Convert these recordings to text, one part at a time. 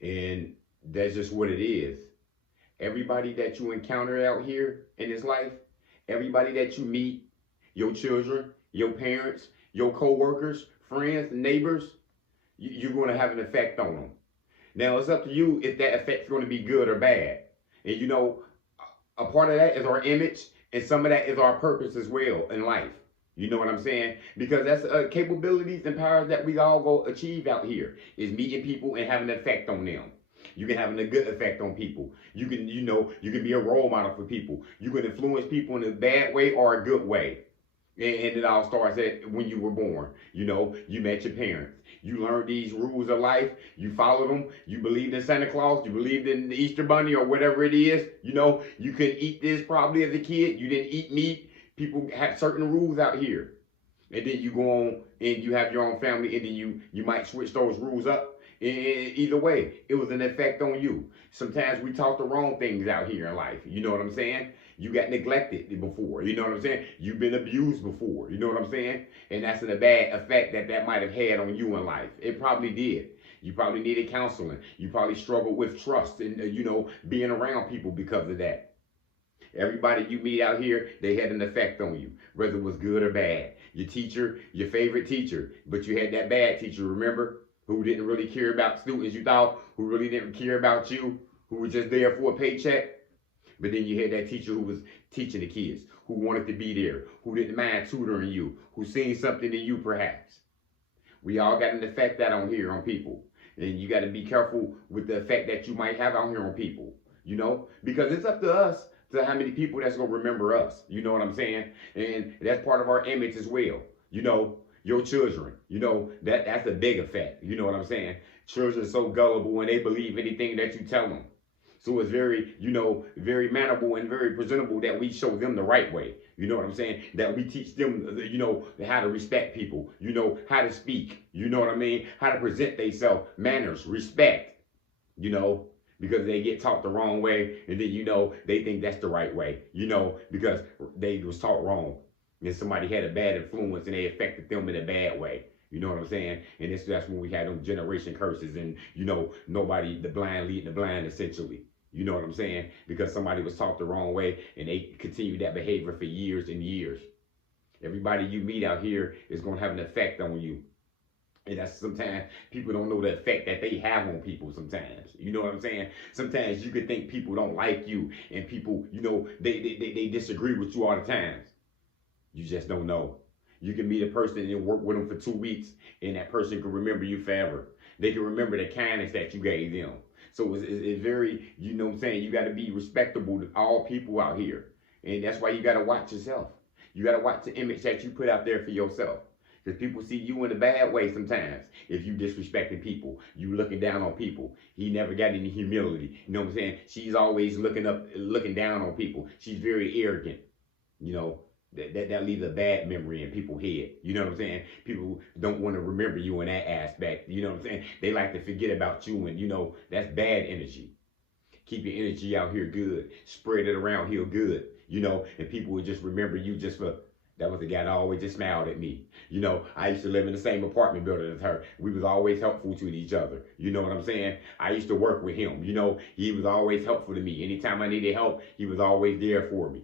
And that's just what it is. Everybody that you encounter out here in this life, everybody that you meet, your children, your parents, your co-workers, friends, neighbors, you're going to have an effect on them. Now it's up to you if that effect's going to be good or bad. And you know, a part of that is our image, and some of that is our purpose as well in life. You know what I'm saying? Because that's capabilities and powers that we all go achieve out here is meeting people and having an effect on them. You can have a good effect on people. You can, you can be a role model for people. You can influence people in a bad way or a good way. And it all starts at when you were born. You met your parents. You learned these rules of life. You followed them. You believed in Santa Claus. You believed in the Easter Bunny or whatever it is. You couldn't eat this probably as a kid. You didn't eat meat. People have certain rules out here. And then you go on and you have your own family, and then you might switch those rules up. Either way, it was an effect on you. Sometimes we talk the wrong things out here in life. You know what I'm saying? You got neglected before. You know what I'm saying? You've been abused before. You know what I'm saying? And that's a bad effect that might have had on you in life. It probably did. You probably needed counseling. You probably struggled with trust and, being around people because of that. Everybody you meet out here, they had an effect on you, whether it was good or bad. Your teacher, your favorite teacher, but you had that bad teacher, remember? Who didn't really care about students you thought, who really didn't care about you, who was just there for a paycheck. But then you had that teacher who was teaching the kids, who wanted to be there, who didn't mind tutoring you, who seen something in you perhaps. We all got an effect out on here on people. And you got to be careful with the effect that you might have out here on people, because it's up to us to how many people that's going to remember us. You know what I'm saying? And that's part of our image as well. Your children, that's a big effect. You know what I'm saying? Children are so gullible and they believe anything that you tell them. So it's very, very mannerable and very presentable that we show them the right way. You know what I'm saying? That we teach them, how to respect people, how to speak, you know what I mean? How to present themselves, manners, respect, because they get taught the wrong way, and then, they think that's the right way, because they was taught wrong. And somebody had a bad influence and they affected them in a bad way. You know what I'm saying? And that's when we had them generation curses and, the blind leading the blind essentially. You know what I'm saying? Because somebody was taught the wrong way and they continued that behavior for years and years. Everybody you meet out here is going to have an effect on you. And that's sometimes people don't know the effect that they have on people sometimes. You know what I'm saying? Sometimes you could think people don't like you and people, they disagree with you all the time. You just don't know. You can meet a person and work with them for 2 weeks, and that person can remember you forever. They can remember the kindness that you gave them. So it's very, you know what I'm saying, you got to be respectable to all people out here. And that's why you got to watch yourself. You got to watch the image that you put out there for yourself. Because people see you in a bad way sometimes. If you disrespecting people, you looking down on people. He never got any humility. You know what I'm saying? She's always looking down on people. She's very arrogant. That leaves a bad memory in people's head. You know what I'm saying? People don't want to remember you in that aspect. You know what I'm saying? They like to forget about you, and that's bad energy. Keep your energy out here good. Spread it around here good. And people would just remember you just for, that was the guy that always just smiled at me. I used to live in the same apartment building as her. We was always helpful to each other. You know what I'm saying? I used to work with him. He was always helpful to me. Anytime I needed help, he was always there for me.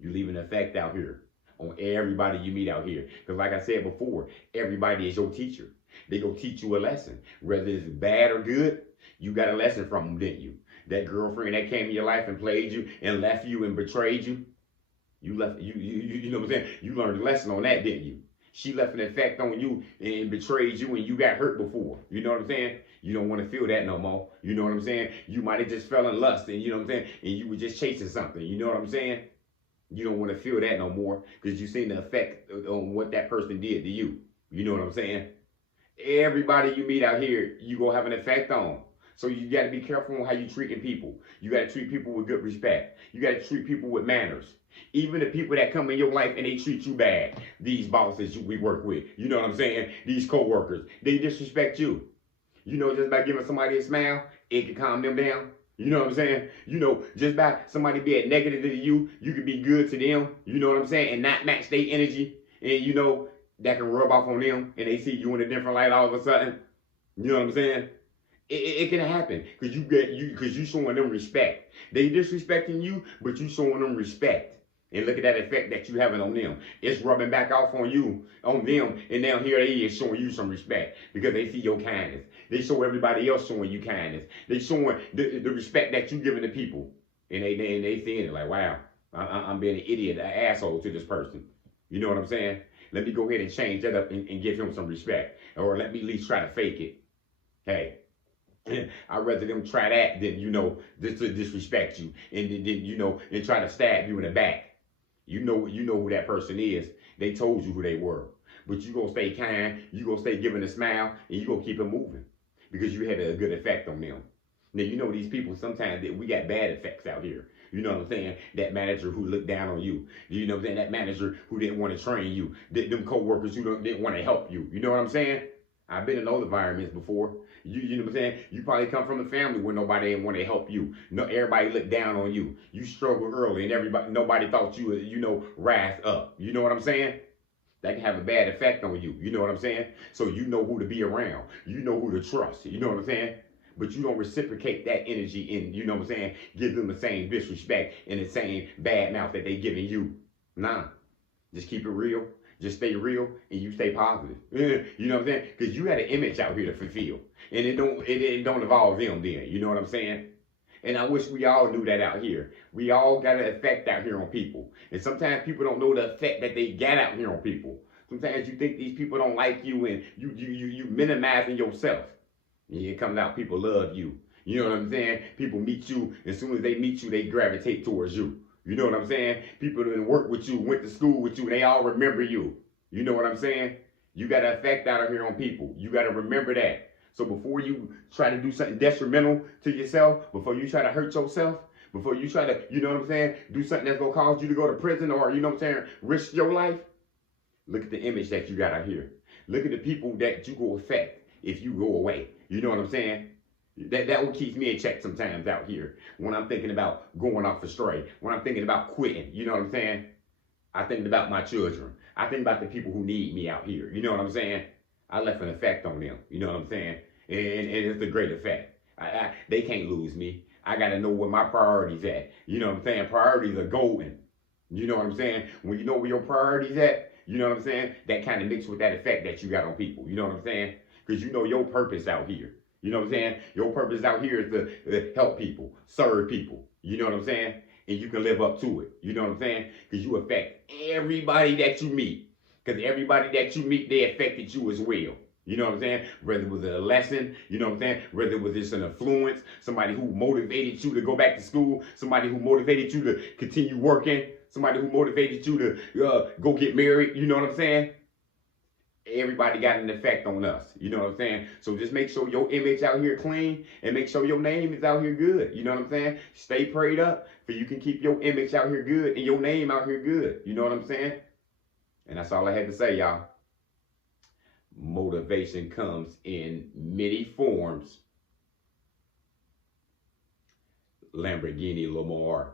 You leave an effect out here on everybody you meet out here. Because like I said before, everybody is your teacher. They go teach you a lesson. Whether it's bad or good, you got a lesson from them, didn't you? That girlfriend that came in your life and played you and left you and betrayed you, you know what I'm saying? You learned a lesson on that, didn't you? She left an effect on you and betrayed you and you got hurt before. You know what I'm saying? You don't want to feel that no more. You know what I'm saying? You might have just fell in lust and you know what I'm saying? And you were just chasing something. You know what I'm saying? You don't want to feel that no more because you've seen the effect on what that person did to you. You know what I'm saying? Everybody you meet out here, you going to have an effect on. So you got to be careful on how you treating people. You got to treat people with good respect. You got to treat people with manners. Even the people that come in your life and they treat you bad. These bosses we work with. You know what I'm saying? These co-workers. They disrespect you. Just by giving somebody a smile, it can calm them down. You know what I'm saying? Just by somebody being negative to you, you can be good to them. You know what I'm saying? And not match their energy. And that can rub off on them and they see you in a different light all of a sudden. You know what I'm saying? It can happen because you showing them respect. They disrespecting you, but you showing them respect. And look at that effect that you having on them. It's rubbing back off on you, on them, and now here they is showing you some respect because they see your kindness. They show everybody else showing you kindness. They showing the respect that you giving to people, and they seeing it like, wow, I'm being an idiot, an asshole to this person. You know what I'm saying? Let me go ahead and change that up and give him some respect, or let me at least try to fake it. Hey. I'd rather them try that than, just to disrespect you and then, and try to stab you in the back. You know who that person is. They told you who they were. But you gonna stay kind, you gonna stay giving a smile, and you gonna keep it moving. Because you had a good effect on them. Now these people sometimes we got bad effects out here. You know what I'm saying? That manager who looked down on you. You know what I'm saying? That manager who didn't want to train you. Them co-workers who didn't want to help you. You know what I'm saying? I've been in those environments before. You know what I'm saying? You probably come from a family where nobody didn't want to help you. No, everybody looked down on you. You struggled early, and nobody thought you were, wrath up. You know what I'm saying? That can have a bad effect on you. You know what I'm saying? So you know who to be around. You know who to trust. You know what I'm saying? But you don't reciprocate that energy and, you know what I'm saying, give them the same disrespect and the same bad mouth that they giving you. Nah. Just keep it real. Just stay real and you stay positive. You know what I'm saying? Because you had an image out here to fulfill. And it don't involve them then. You know what I'm saying? And I wish we all knew that out here. We all got an effect out here on people. And sometimes people don't know the effect that they got out here on people. Sometimes you think these people don't like you and you minimizing yourself. And it comes out people love you. You know what I'm saying? People meet you. As soon as they meet you, they gravitate towards you. You know what I'm saying? People that work with you, went to school with you, they all remember you. You know what I'm saying? You got an effect out here on people. You got to remember that. So before you try to do something detrimental to yourself, before you try to hurt yourself, before you try to, you know what I'm saying, do something that's going to cause you to go to prison or, you know what I'm saying, risk your life, look at the image that you got out here. Look at the people that you go affect if you go away. You know what I'm saying? That what keeps me in check sometimes out here when I'm thinking about going off astray, when I'm thinking about quitting. You know what I'm saying? I think about my children. I think about the people who need me out here. You know what I'm saying? I left an effect on them. You know what I'm saying? And it's a great effect. They can't lose me. I got to know where my priorities at. You know what I'm saying? Priorities are golden. You know what I'm saying? When you know where your priorities at, you know what I'm saying? That kind of mixed with that effect that you got on people. You know what I'm saying? Because you know your purpose out here. You know what I'm saying? Your purpose out here is to help people, serve people. You know what I'm saying? And you can live up to it. You know what I'm saying? Because you affect everybody that you meet. Because everybody that you meet, they affected you as well. You know what I'm saying? Whether it was a lesson, you know what I'm saying? Whether it was just an influence, somebody who motivated you to go back to school, somebody who motivated you to continue working, somebody who motivated you to go get married. You know what I'm saying? Everybody got an effect on us. You know what I'm saying? So just make sure your image out here clean and make sure your name is out here good. You know what I'm saying? Stay prayed up so you can keep your image out here good and your name out here good. You know what I'm saying? And that's all I had to say, y'all. Motivation comes in many forms. Lamborghini Lamar.